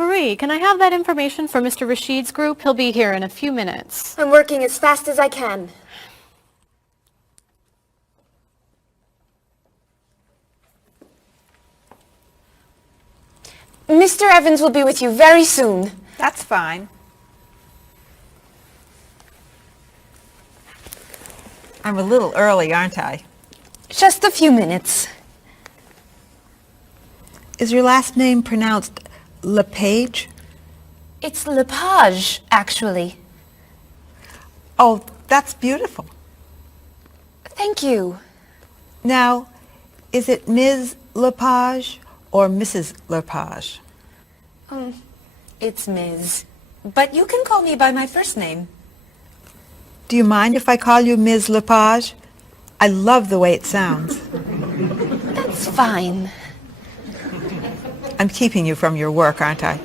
Marie, can I have that information for Mr. Rashid's group? He'll be here in a few minutes. I'm working as fast as I can. Mr. Evans will be with you very soon. That's fine. I'm a little early, aren't I? Just a few minutes. Is your last name pronounced LePage? It's Lepage, actually. Oh, that's beautiful. Thank you. Now, is it Ms. Lepage or Mrs. Lepage? It's Ms. But you can call me by my first name. Do you mind if I call you Ms. Lepage? I love the way it sounds. That's fine. I'm keeping you from your work, aren't I?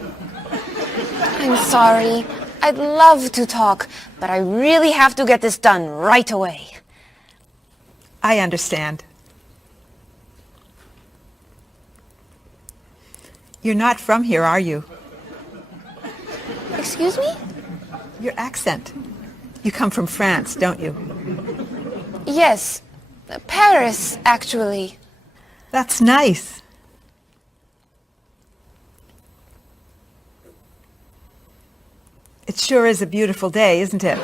I'm sorry. I'd love to talk, but I really have to get this done right away. I understand. You're not from here, are you? Excuse me? Your accent. You come from France, don't you? Yes. Paris, actually. That's nice. It sure is a beautiful day, isn't it?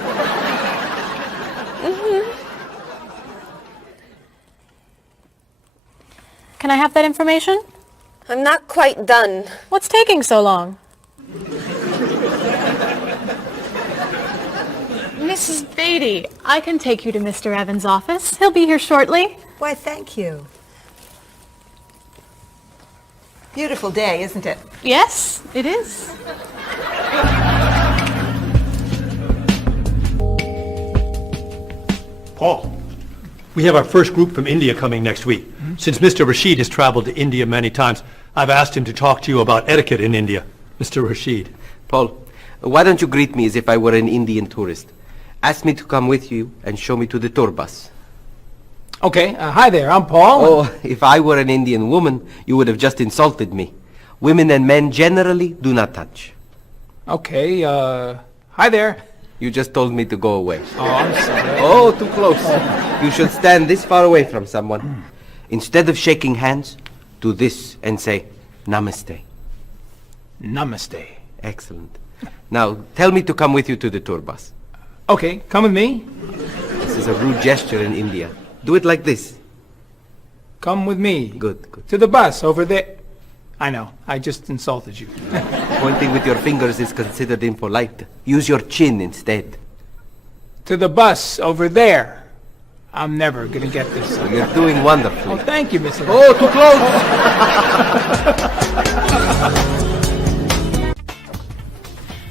Can I have that information? I'm not quite done. What's taking so long? Mrs. Beatty, I can take you to Mr. Evans' office. He'll be here shortly. Why, thank you. Beautiful day, isn't it? Yes, it is. Paul, we have our first group from India coming next week. Since Mr. Rashid has traveled to India many times, I've asked him to talk to you about etiquette in India. Mr. Rashid. Paul, why don't you greet me as if I were an Indian tourist? Ask me to come with you and show me to the tour bus. Okay, hi there, I'm Paul. Oh, if I were an Indian woman, you would have just insulted me. Women and men generally do not touch. Okay, hi there. You just told me to go away. Oh, I'm sorry. Oh, too close. You should stand this far away from someone. Instead of shaking hands, do this and say, Namaste. Namaste. Excellent. Now, tell me to come with you to the tour bus. Okay, come with me. This is a rude gesture in India. Do it like this. Come with me. Good, good. To the bus over there. I know, I just insulted you. Pointing with your fingers is considered impolite. Use your chin instead. To the bus over there. I'm never gonna get this. You're doing wonderfully. Oh, thank you, Mr. Oh, too close!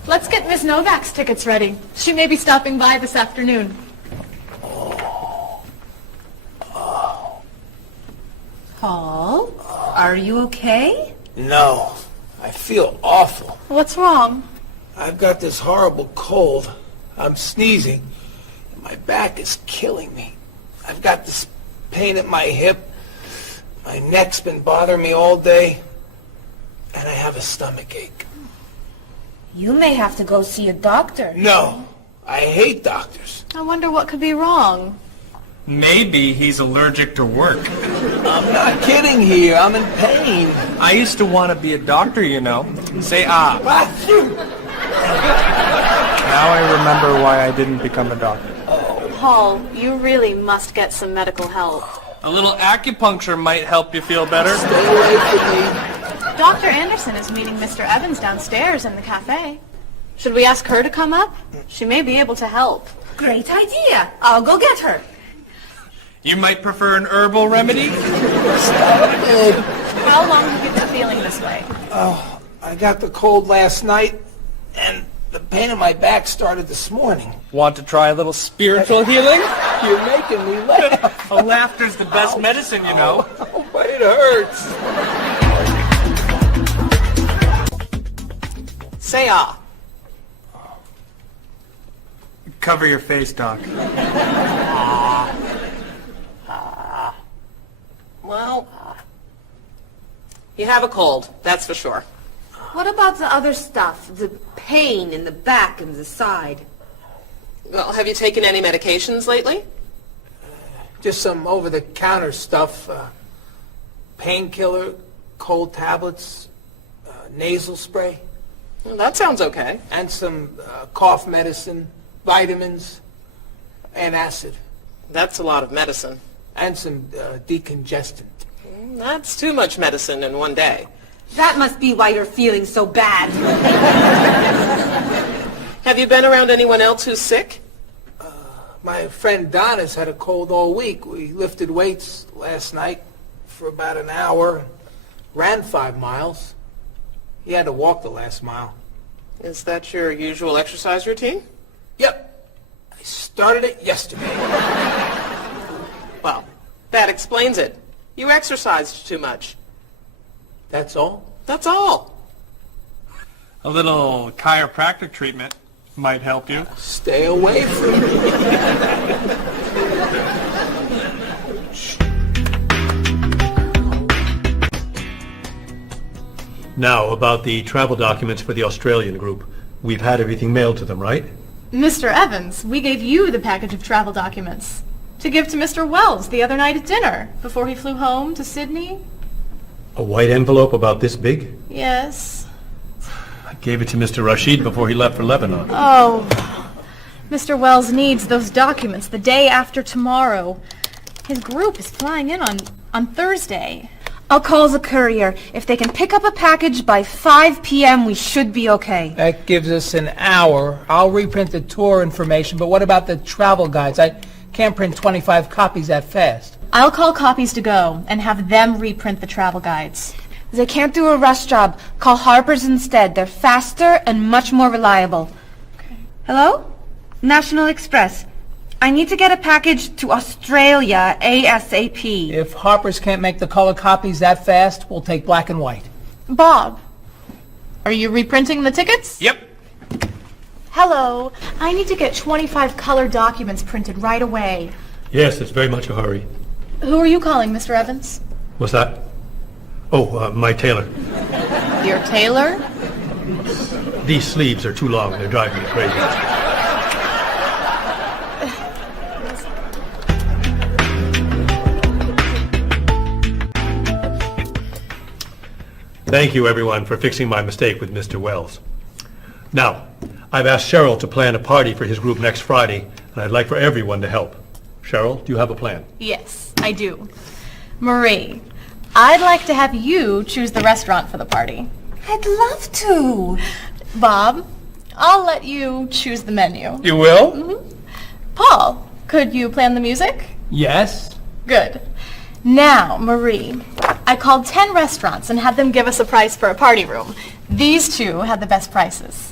Let's get Ms. Novak's tickets ready. She may be stopping by this afternoon. Paul, are you okay? No, I feel awful. What's wrong? I've got this horrible cold. I'm sneezing, and my back is killing me. I've got this pain at my hip. My neck's been bothering me all day, and I have a stomach ache. You may have to go see a doctor. No, I hate doctors. I wonder what could be wrong. Maybe he's allergic to work. I'm not kidding here. I'm in pain. I used to want to be a doctor, you know. Say ah. Now I remember why I didn't become a doctor. Paul, you really must get some medical help. A little acupuncture might help you feel better. Stay away from me. Dr. Anderson is meeting Mr. Evans downstairs in the cafe. Should we ask her to come up? She may be able to help. Great idea. I'll go get her. You might prefer an herbal remedy? How long have you been feeling this way? Oh, I got the cold last night, and the pain in my back started this morning. Want to try a little spiritual healing? You're making me laugh. Oh, laughter's the best medicine, you know. Oh, but it hurts. Say ah. Cover your face, Doc. Well, you have a cold, that's for sure. What about the other stuff? The pain in the back and the side? Well, have you taken any medications lately? Just some over-the-counter stuff. Painkiller, cold tablets, nasal spray. Well, that sounds okay. And some cough medicine, vitamins, and acid. That's a lot of medicine. And some decongestant. That's too much medicine in one day. That must be why you're feeling so bad. Have you been around anyone else who's sick? My friend Donna's had a cold all week. We lifted weights last night for about an hour, ran 5 miles. He had to walk the last mile. Is that your usual exercise routine? Yep. I started it yesterday. Well, that explains it. You exercised too much. That's all? That's all. A little chiropractic treatment might help you. Stay away from me. Now, about the travel documents for the Australian group. We've had everything mailed to them, right? Mr. Evans, we gave you the package of travel documents to give to Mr. Wells the other night at dinner before he flew home to Sydney. A white envelope about this big? Yes. I gave it to Mr. Rashid before he left for Lebanon. Oh, Mr. Wells needs those documents the day after tomorrow. His group is flying in on Thursday. I'll call the courier. If they can pick up a package by 5 p.m., we should be okay. That gives us an hour. I'll reprint the tour information, but what about the travel guides? I can't print 25 copies that fast. I'll call Copies to Go and have them reprint the travel guides. They can't do a rush job. Call Harper's instead. They're faster and much more reliable. Okay. Hello? National Express. I need to get a package to Australia ASAP. If Harper's can't make the color copies that fast, we'll take black and white. Bob, are you reprinting the tickets? Yep. Hello. I need to get 25 color documents printed right away. Yes, it's very much a hurry. Who are you calling, Mr. Evans? What's that? Oh, my tailor. Your tailor? These sleeves are too long. They're driving me crazy. Thank you, everyone, for fixing my mistake with Mr. Wells. Now, I've asked Cheryl to plan a party for his group next Friday, and I'd like for everyone to help. Cheryl, do you have a plan? Yes, I do. Marie, I'd like to have you choose the restaurant for the party. I'd love to. Bob, I'll let you choose the menu. You will? Mm-hmm. Paul, could you plan the music? Yes. Good. Now, Marie, I called 10 restaurants and had them give us a price for a party room. These two had the best prices.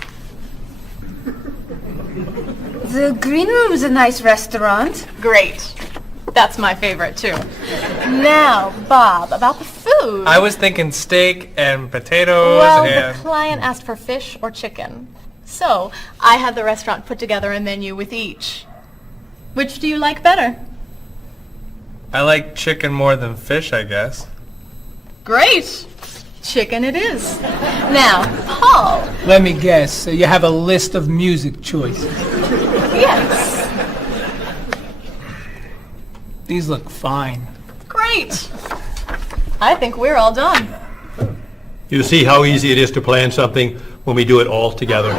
The Green Room's a nice restaurant. Great. That's my favorite, too. Now, Bob, about the food. I was thinking steak and potatoes Well, and... the client asked for fish or chicken. So, I had the restaurant put together a menu with each. Which do you like better? I like chicken more than fish, I guess. Great. Chicken it is. Now, Paul. Let me guess. So you have a list of music choices. Yes. These look fine. Great. I think we're all done. You see how easy it is to plan something when we do it all together?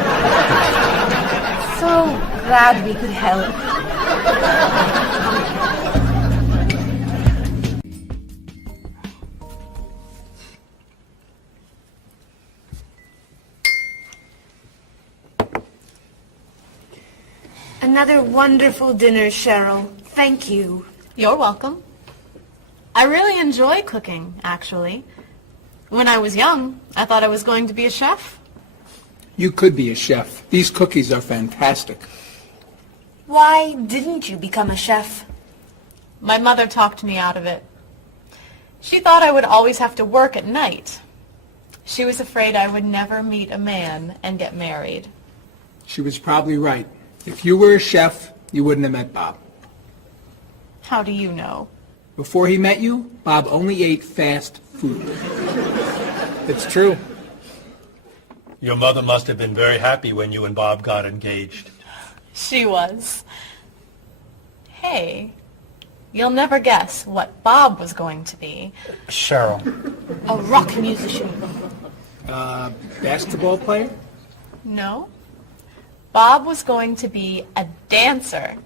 So glad we could help. Another wonderful dinner, Cheryl. Thank you. You're welcome. I really enjoy cooking, actually. When I was young, I thought I was going to be a chef. You could be a chef. These cookies are fantastic. Why didn't you become a chef? My mother talked me out of it. She thought I would always have to work at night. She was afraid I would never meet a man and get married. She was probably right. If you were a chef, you wouldn't have met Bob. How do you know? Before he met you, Bob only ate fast food. It's true. Your mother must have been very happy when you and Bob got engaged. She was. Hey, you'll never guess what Bob was going to be. Cheryl. A rock musician. Basketball player? No. Bob was going to be a dancer.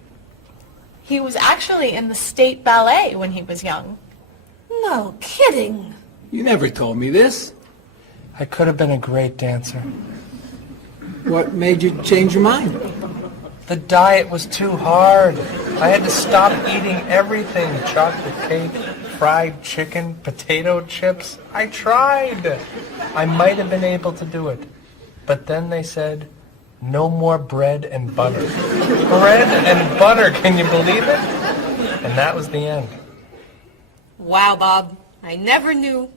He was actually in the state ballet when he was young. No kidding. You never told me this. I could have been a great dancer. What made you change your mind? The diet was too hard. I had to stop eating everything. Chocolate cake, fried chicken, potato chips. I tried. I might have been able to do it. But then they said, no more bread and butter. Bread and butter, can you believe it? And that was the end. Wow, Bob. I never knew.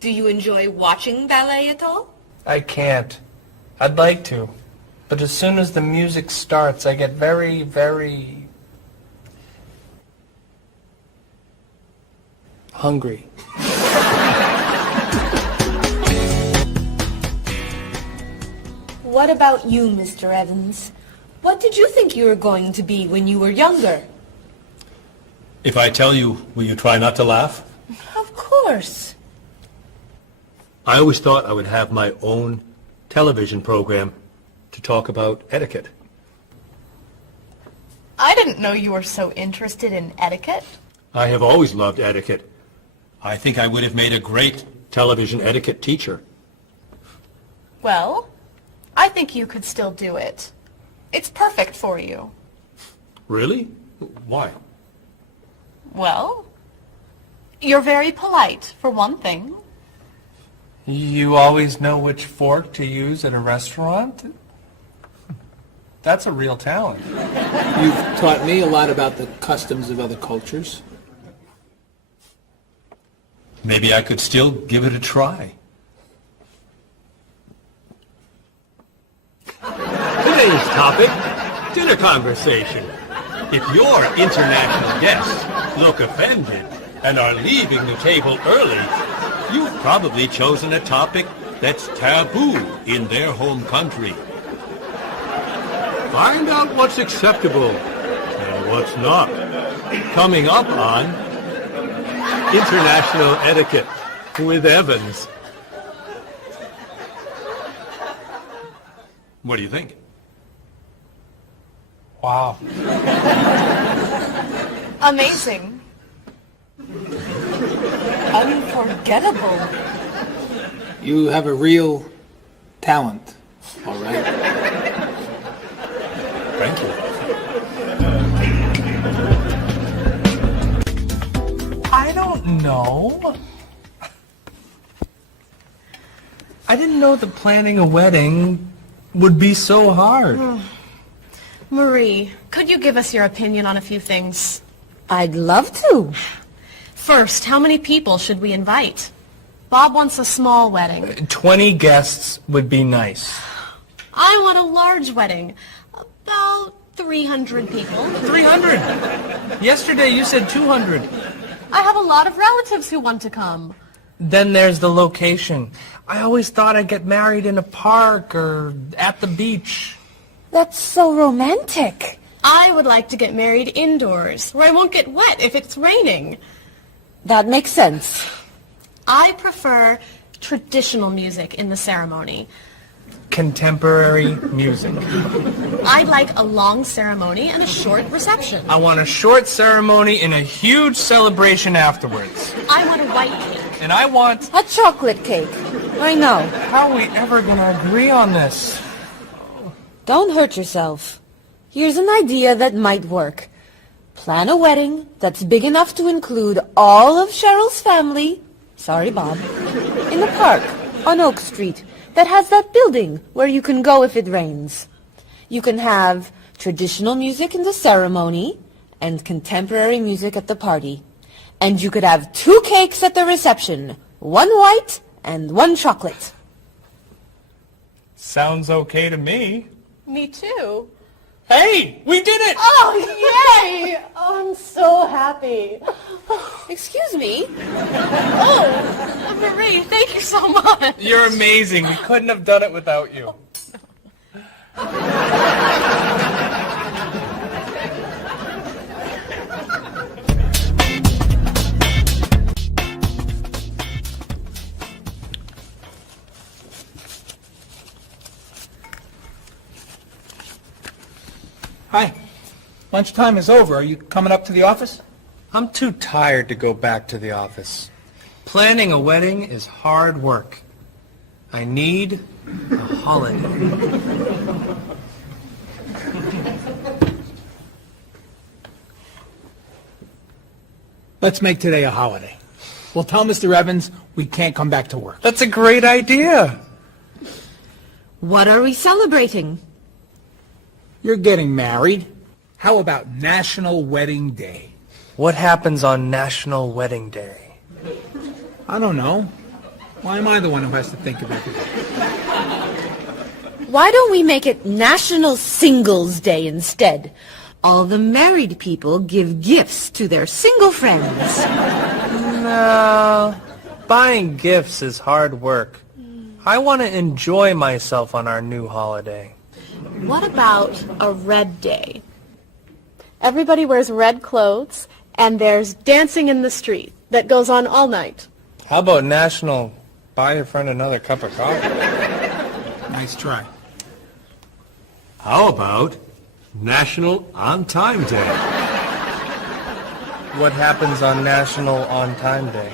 Do you enjoy watching ballet at all? I can't. I'd like to. But as soon as the music starts, I get very, very hungry. What about you, Mr. Evans? What did you think you were going to be when you were younger? If I tell you, will you try not to laugh? Of course. I always thought I would have my own television program to talk about etiquette. I didn't know you were so interested in etiquette. I have always loved etiquette. I think I would have made a great television etiquette teacher. Well, I think you could still do it. It's perfect for you. Really? Why? Well, you're very polite, for one thing. You always know which fork to use at a restaurant? That's a real talent. You've taught me a lot about the customs of other cultures. Maybe I could still give it a try. Today's topic, dinner conversation. If your international guests look offended and are leaving the table early, you've probably chosen a topic that's taboo in their home country. Find out what's acceptable and what's not. Coming up on International Etiquette with Evans. What do you think? Wow. Amazing. Unforgettable. You have a real talent, all right? Thank you. I don't know. I didn't know that planning a wedding would be so hard. Marie, could you give us your opinion on a few things? I'd love to. First, how many people should we invite? Bob wants a small wedding. 20 guests would be nice. I want a large wedding. About 300 people. 300? Yesterday you said 200. I have a lot of relatives who want to come. Then there's the location. I always thought I'd get married in a park or at the beach. That's so romantic. I would like to get married indoors, where I won't get wet if it's raining. That makes sense. I prefer traditional music in the ceremony. Contemporary music. I'd like a long ceremony and a short reception. I want a short ceremony and a huge celebration afterwards. I want a white cake. And I want... A chocolate cake. I know. How are we ever going to agree on this? Don't hurt yourself. Here's an idea that might work. Plan a wedding that's big enough to include all of Cheryl's family, sorry Bob, in the park on Oak Street that has that building where you can go if it rains. You can have traditional music in the ceremony and contemporary music at the party. And you could have 2 cakes at the reception, 1 white and 1 chocolate. Sounds okay to me. Me too. Hey, we did it! Oh, yay! Oh, I'm so happy. Excuse me? Oh, Marie, thank you so much. You're amazing. We couldn't have done it without you. Hi. Lunchtime is over. Are you coming up to the office? I'm too tired to go back to the office. Planning a wedding is hard work. I need a holiday. Let's make today a holiday. We'll tell Mr. Evans we can't come back to work. That's a great idea. What are we celebrating? You're getting married. How about National Wedding Day? What happens on National Wedding Day? I don't know. Why am I the one who has to think of everything? Why don't we make it National Singles Day instead? All the married people give gifts to their single friends. No, buying gifts is hard work. I want to enjoy myself on our new holiday. What about a red day? Everybody wears red clothes, and there's dancing in the street that goes on all night. How about National Buy Your Friend Another Cup of Coffee? Nice try. How about National On Time Day? What happens on National On Time Day?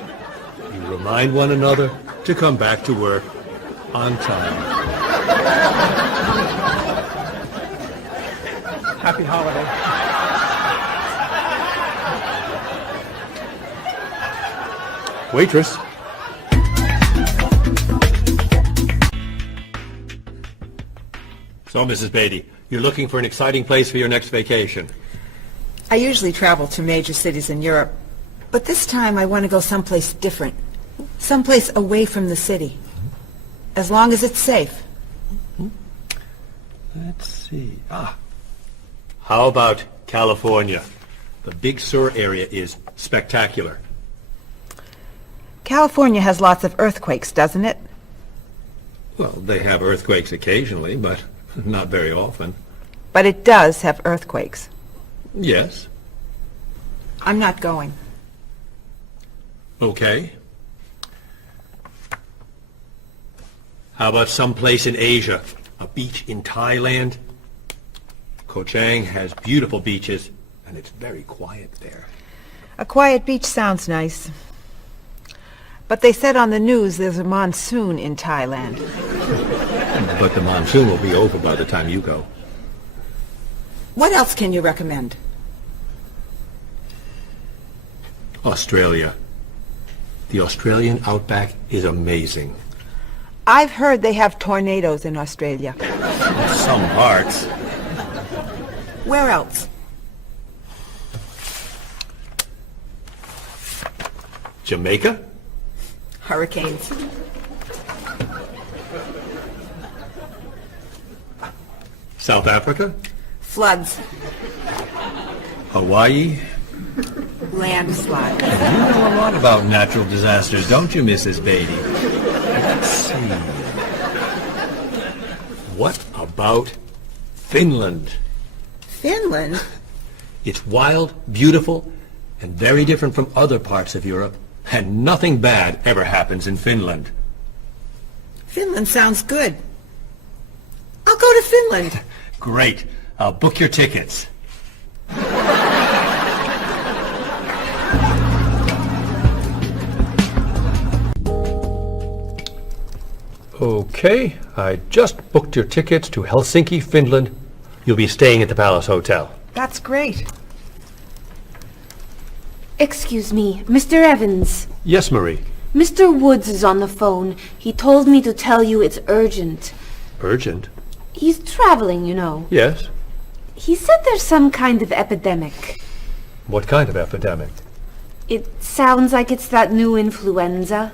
You remind one another to come back to work on time. Happy holiday. Waitress. So, Mrs. Beatty, you're looking for an exciting place for your next vacation. I usually travel to major cities in Europe, but this time I want to go someplace different. Someplace away from the city. As long as it's safe. Let's see. How about California? The Big Sur area is spectacular. California has lots of earthquakes, doesn't it? Well, they have earthquakes occasionally, but not very often. But it does have earthquakes. Yes. I'm not going. Okay. How about someplace in Asia? A beach in Thailand? Koh Chang has beautiful beaches, and it's very quiet there. A quiet beach sounds nice. But they said on the news there's a monsoon in Thailand. But the monsoon will be over by the time you go. What else can you recommend? Australia. The Australian outback is amazing. I've heard they have tornadoes in Australia. Some parts. Where else? Jamaica? Hurricanes. South Africa? Floods. Hawaii? Landslides. You know a lot about natural disasters, don't you, Mrs. Beatty? Let's see. What about Finland? Finland? It's wild, beautiful, and very different from other parts of Europe, and nothing bad ever happens in Finland. Finland sounds good. I'll go to Finland. Great. I'll book your tickets. Okay, I just booked your tickets to Helsinki, Finland. You'll be staying at the Palace Hotel. That's great. Excuse me, Mr. Evans. Yes, Marie. Mr. Woods is on the phone. He told me to tell you it's urgent. Urgent? He's traveling, you know. Yes. He said there's some kind of epidemic. What kind of epidemic? It sounds like it's that new influenza.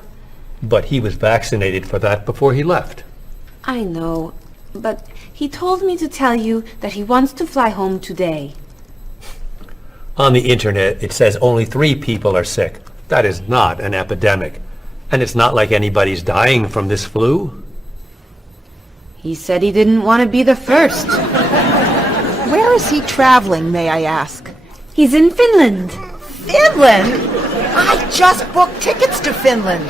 But he was vaccinated for that before he left. I know. But he told me to tell you that he wants to fly home today. On the internet, it says only 3 people are sick. That is not an epidemic. And it's not like anybody's dying from this flu. He said he didn't want to be the first. Where is he traveling, may I ask? He's in Finland. Finland? I just booked tickets to Finland.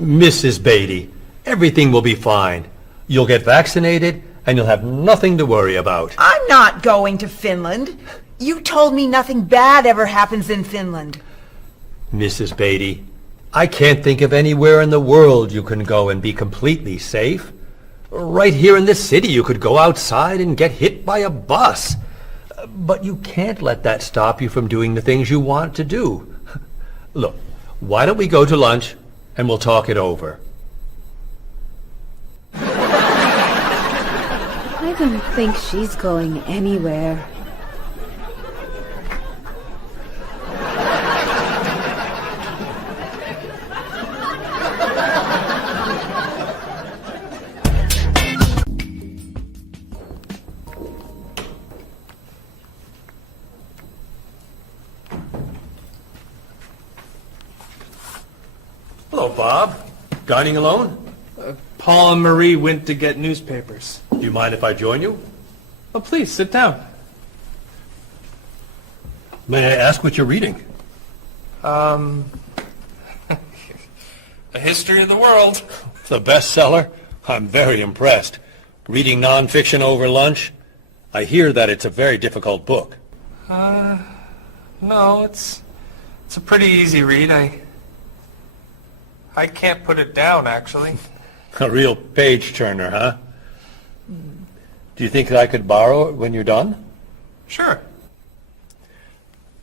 Mrs. Beatty, everything will be fine. You'll get vaccinated, and you'll have nothing to worry about. I'm not going to Finland. You told me nothing bad ever happens in Finland. Mrs. Beatty, I can't think of anywhere in the world you can go and be completely safe. Right here in this city, you could go outside and get hit by a bus. But you can't let that stop you from doing the things you want to do. Look, why don't we go to lunch, and we'll talk it over. I don't think she's going anywhere. Hello, Bob. Dining alone? Paul and Marie went to get newspapers. Do you mind if I join you? Oh, please, sit down. May I ask what you're reading? A history of the world. The bestseller? I'm very impressed. Reading nonfiction over lunch? I hear that it's a very difficult book. No, it's a pretty easy read. I can't put it down, actually. A real page-turner, huh? Do you think I could borrow it when you're done? Sure.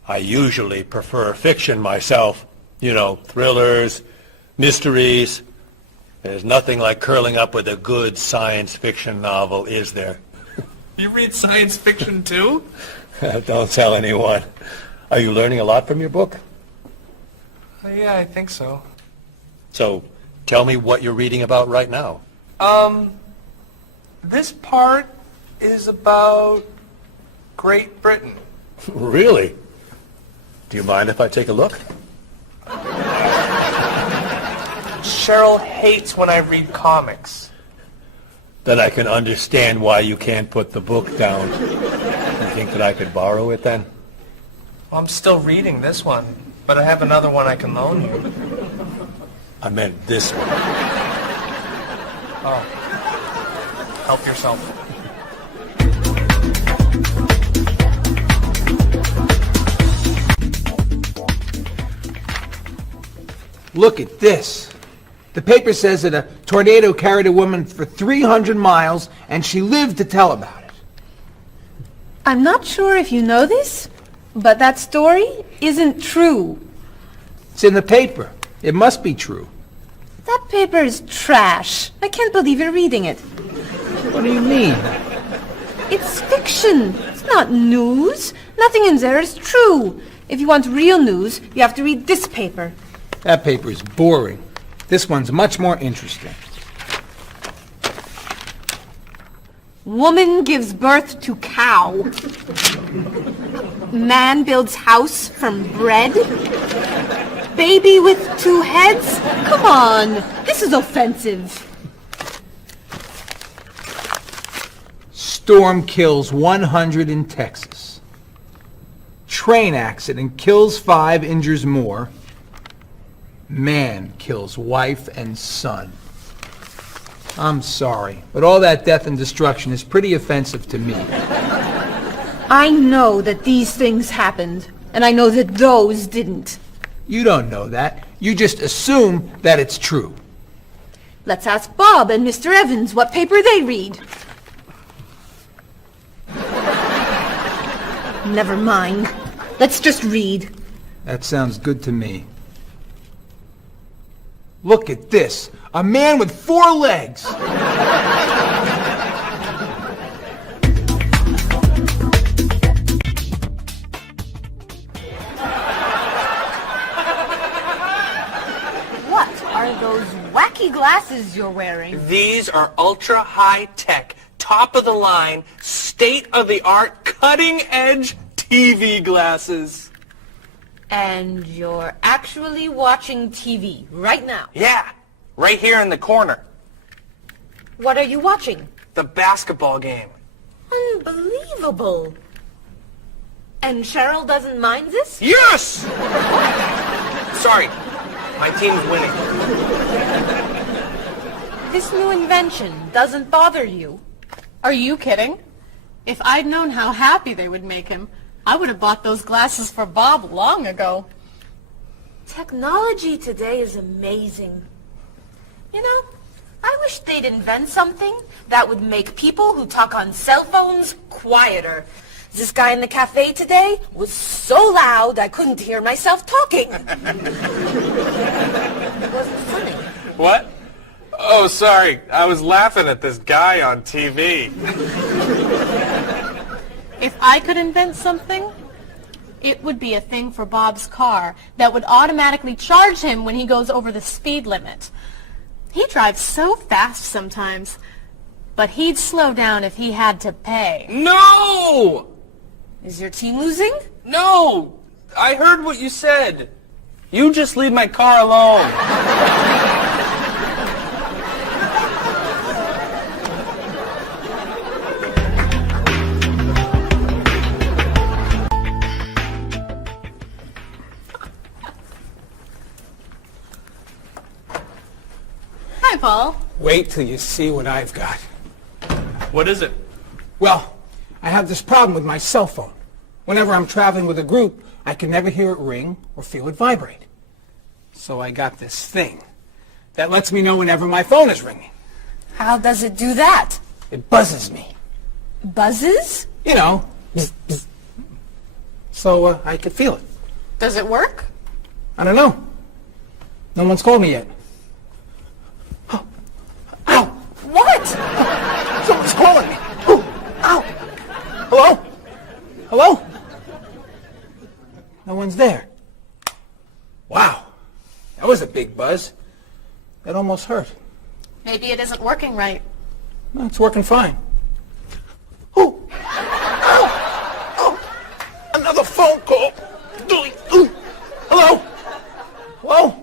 I usually prefer fiction myself. You know, thrillers, mysteries. There's nothing like curling up with a good science fiction novel, is there? You read science fiction, too? Don't tell anyone. Are you learning a lot from your book? Yeah, I think so. So, tell me what you're reading about right now. This part is about Great Britain. Really? Do you mind if I take a look? Cheryl hates when I read comics. Then I can understand why you can't put the book down. You think that I could borrow it then? Well, I'm still reading this one, but I have another one I can loan you. I meant this one. Oh. Help yourself. Look at this. The paper says that a tornado carried a woman for 300 miles, and she lived to tell about it. I'm not sure if you know this, but that story isn't true. It's in the paper. It must be true. That paper is trash. I can't believe you're reading it. What do you mean? It's fiction. It's not news. Nothing in there is true. If you want real news, you have to read this paper. That paper is boring. This one's much more interesting. Woman gives birth to cow. Man builds house from bread. Baby with 2 heads? Come on, this is offensive. Storm kills 100 in Texas. Train accident kills 5, injures more. Man kills wife and son. I'm sorry, but all that death and destruction is pretty offensive to me. I know that these things happened, and I know that those didn't. You don't know that. You just assume that it's true. Let's ask Bob and Mr. Evans what paper they read. Never mind. Let's just read. That sounds good to me. Look at this. A man with 4 legs. What are those wacky funky glasses you're wearing. These are ultra high-tech, top-of-the-line, state-of-the-art, cutting-edge TV glasses. And you're actually watching TV right now. Yeah, right here in the corner. What are you watching? The basketball game. Unbelievable. And Cheryl doesn't mind this? Yes! Sorry, my team's winning. This new invention doesn't bother you. Are you kidding? If I'd known how happy they would make him, I would have bought those glasses for Bob long ago. Technology today is amazing. You know, I wish they'd invent something that would make people who talk on cell phones quieter. This guy in the cafe today was so loud I couldn't hear myself talking. It wasn't funny. What? Oh, sorry. I was laughing at this guy on TV. If I could invent something, it would be a thing for Bob's car that would automatically charge him when he goes over the speed limit. He drives so fast sometimes, but he'd slow down if he had to pay. No! Is your team losing? No! I heard what you said. You just leave my car alone. Hi, Paul. Wait till you see what I've got. What is it? Well, I have this problem with my cell phone. Whenever I'm traveling with a group, I can never hear it ring or feel it vibrate. So I got this thing that lets me know whenever my phone is ringing. How does it do that? It buzzes me. Buzzes? You know, bzz, bzz. So I could feel it. Does it work? I don't know. No one's called me yet. Ow! What? Someone's calling me. Ooh, ow! Hello? Hello? No one's there. Wow. That was a big buzz. That almost hurt. Maybe it isn't working right. No, it's working fine. Ooh! Ow! Oh! Another phone call. Ooh. Hello? Hello?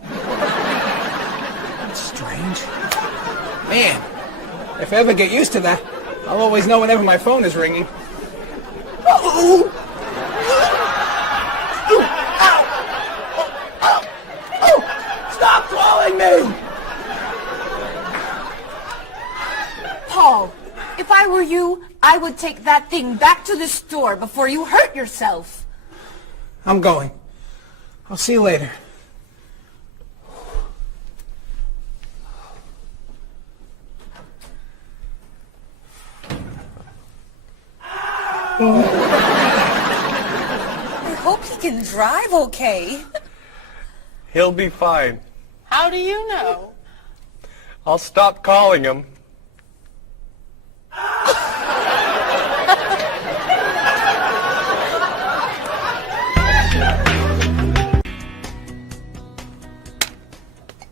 That's strange. Man, if I ever get used to that, I'll always know whenever my phone is ringing. Oh! Stop calling me! Paul, if I were you, I would take that thing back to the store before you hurt yourself. I'm going. I'll see you later. I hope he can drive okay. He'll be fine. How do you know? I'll stop calling him.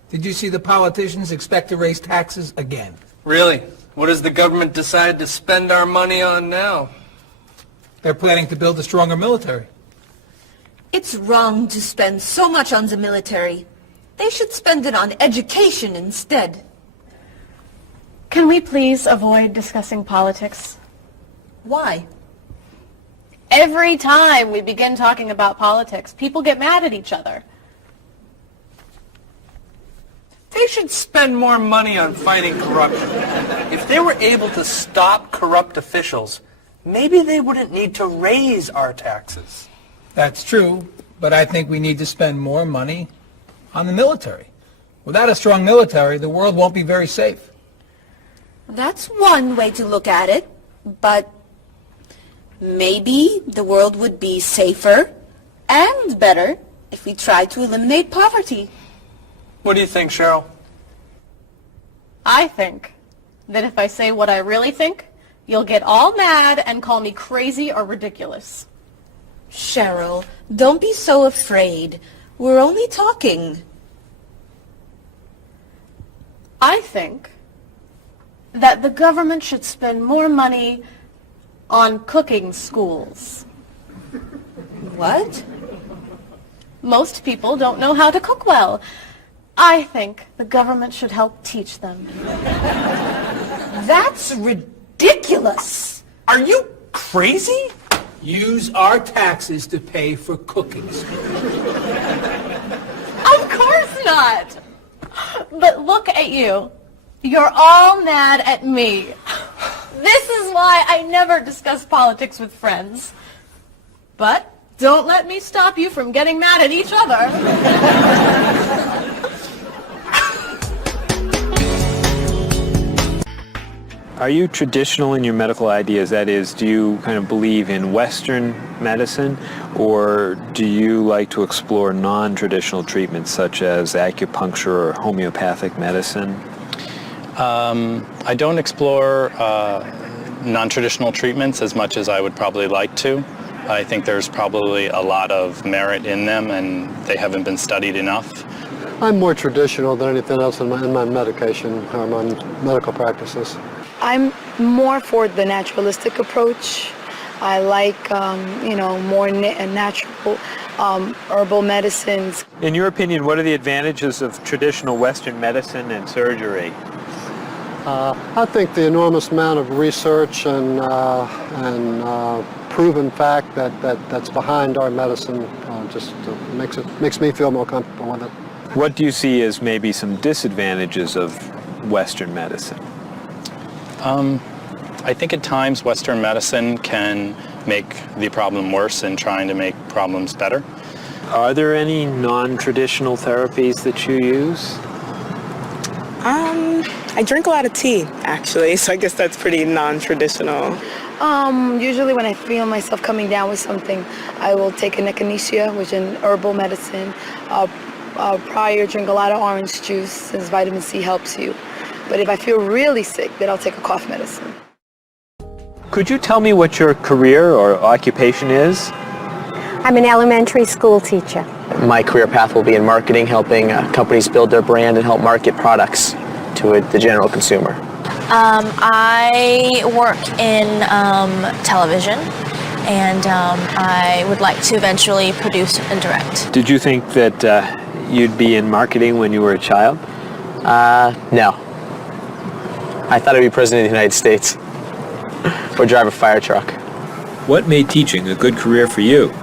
Did you see the politicians expect to raise taxes again? Really? What does the government decide to spend our money on now? They're planning to build a stronger military. It's wrong to spend so much on the military. They should spend it on education instead. Can we please avoid discussing politics? Why? Every time we begin talking about politics, people get mad at each other. They should spend more money on fighting corruption. If they were able to stop corrupt officials, maybe they wouldn't need to raise our taxes. That's true, but I think we need to spend more money on the military. Without a strong military, the world won't be very safe. That's one way to look at it, but maybe the world would be safer and better if we tried to eliminate poverty. What do you think, Cheryl? I think that if I say what I really think, you'll get all mad and call me crazy or ridiculous. Cheryl, don't be so afraid. We're only talking. I think that the government should spend more money on cooking schools. What? Most people don't know how to cook well. I think the government should help teach them. That's ridiculous. Are you crazy? Use our taxes to pay for cooking school. Of course not. But look at you. You're all mad at me. This is why I never discuss politics with friends. But don't let me stop you from getting mad at each other. Are you traditional in your medical ideas? That is, do you kind of believe in Western medicine, or do you like to explore non-traditional treatments such as acupuncture or homeopathic medicine? I don't explore non-traditional treatments as much as I would probably like to. I think there's probably a lot of merit in them, and they haven't been studied enough. I'm more traditional than anything else in my medication or my medical practices. I'm more for the naturalistic approach. I like, more natural herbal medicines. In your opinion, what are the advantages of traditional Western medicine and surgery? I think the enormous amount of research and proven fact that's behind our medicine just makes me feel more comfortable with it. What do you see as maybe some disadvantages of Western medicine? I think at times Western medicine can make the problem worse in trying to make problems better. Are there any non-traditional therapies that you use? I drink a lot of tea, actually, so I guess that's pretty non-traditional. Usually when I feel myself coming down with something, I will take an echinacea, which is an herbal medicine. Prior, drink a lot of orange juice, since vitamin C helps you. But if I feel really sick, then I'll take a cough medicine. Could you tell me what your career or occupation is? I'm an elementary school teacher. My career path will be in marketing, helping companies build their brand and help market products to the general consumer. I work in television, and I would like to eventually produce and direct. Did you think that you'd be in marketing when you were a child? No. I thought I'd be president of the United States or drive a fire truck. What made teaching a good career for you?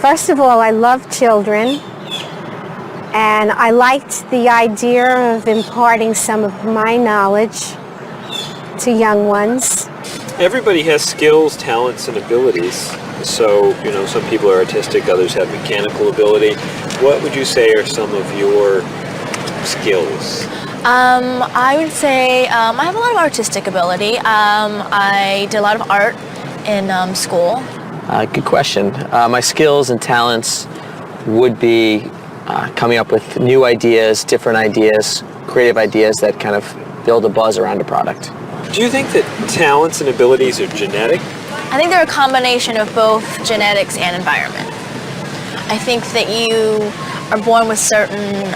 First of all, I love children, and I liked the idea of imparting some of my knowledge to young ones. Everybody has skills, talents, and abilities. So, some people are artistic, others have mechanical ability. What would you say are some of your skills? I would say I have a lot of artistic ability. I did a lot of art in school. Good question. My skills and talents would be coming up with new ideas, different ideas, creative ideas that kind of build a buzz around a product. Do you think that talents and abilities are genetic? I think they're a combination of both genetics and environment. I think that you are born with certain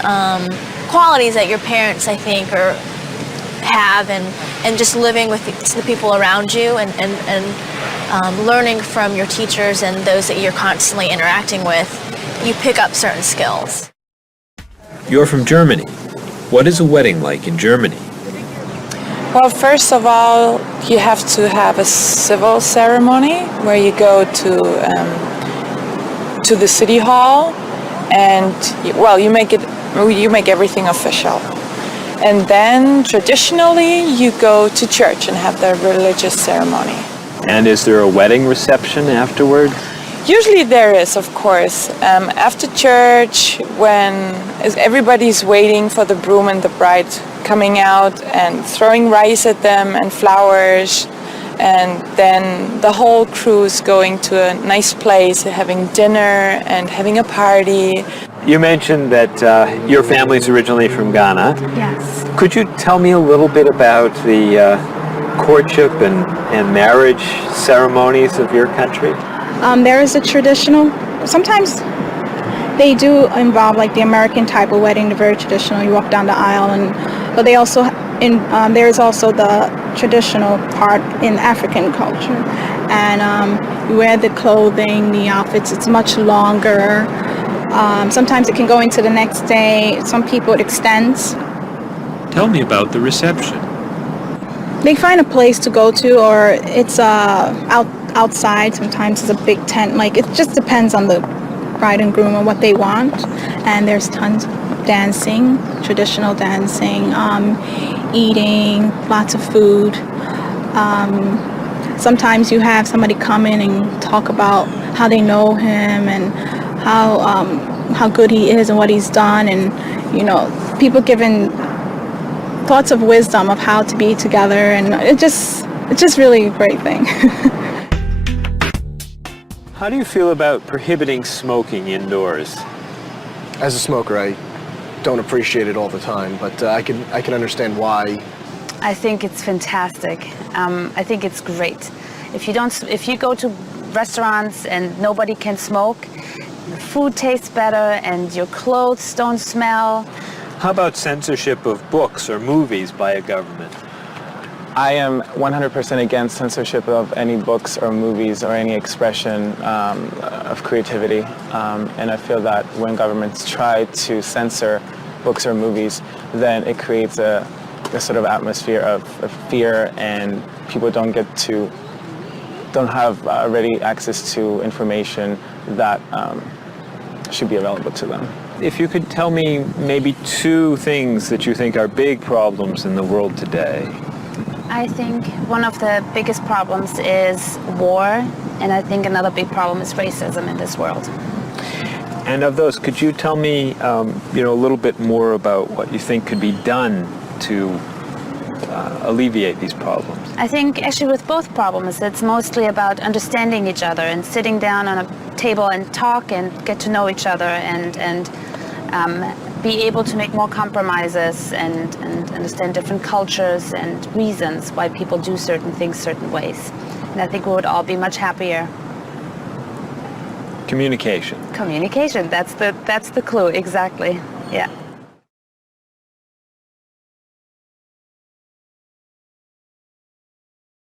qualities that your parents, I think, have, and just living with the people around you and learning from your teachers and those that you're constantly interacting with, you pick up certain skills. You're from Germany. What is a wedding like in Germany? Well, first of all, you have to have a civil ceremony where you go to the city hall, and you make everything official. And then traditionally you go to church and have the religious ceremony. And is there a wedding reception afterward? Usually there is, of course. After church, when everybody's waiting for the groom and the bride coming out and throwing rice at them and flowers, and then the whole crew's going to a nice place, having dinner and having a party. You mentioned that your family's originally from Ghana. Yes. Could you tell me a little bit about the courtship and marriage ceremonies of your country? There is a traditional, sometimes They do involve like the American type of wedding, the very traditional. You walk down the aisle, but they also there's also the traditional part in African culture, and you wear the clothing, the outfits. It's much longer. Sometimes it can go into the next day. Some people it extends. Tell me about the reception. They find a place to go to, or it's outside. Sometimes it's a big tent. Like it just depends on the bride and groom and what they want. And there's tons of dancing, traditional dancing, eating, lots of food. Sometimes you have somebody come in and talk about how they know him and how good he is and what he's done, and people giving thoughts of wisdom of how to be together, and it's just really a great thing. How do you feel about prohibiting smoking indoors? As a smoker, I don't appreciate it all the time, but I can understand why. I think it's fantastic. I think it's great. If you go to restaurants and nobody can smoke, the food tastes better and your clothes don't smell. How about censorship of books or movies by a government? I am 100% against censorship of any books or movies or any expression of creativity. And I feel that when governments try to censor books or movies, then it creates a sort of atmosphere of fear, and people don't have ready access to information that should be available to them. If you could tell me maybe two things that you think are big problems in the world today. I think one of the biggest problems is war, and I think another big problem is racism in this world. And of those, could you tell me a little bit more about what you think could be done to alleviate these problems? I think actually with both problems, it's mostly about understanding each other and sitting down on a table and talk and get to know each other and be able to make more compromises and understand different cultures and reasons why people do certain things certain ways. And I think we would all be much happier. Communication. Communication, that's the clue, exactly. Yeah.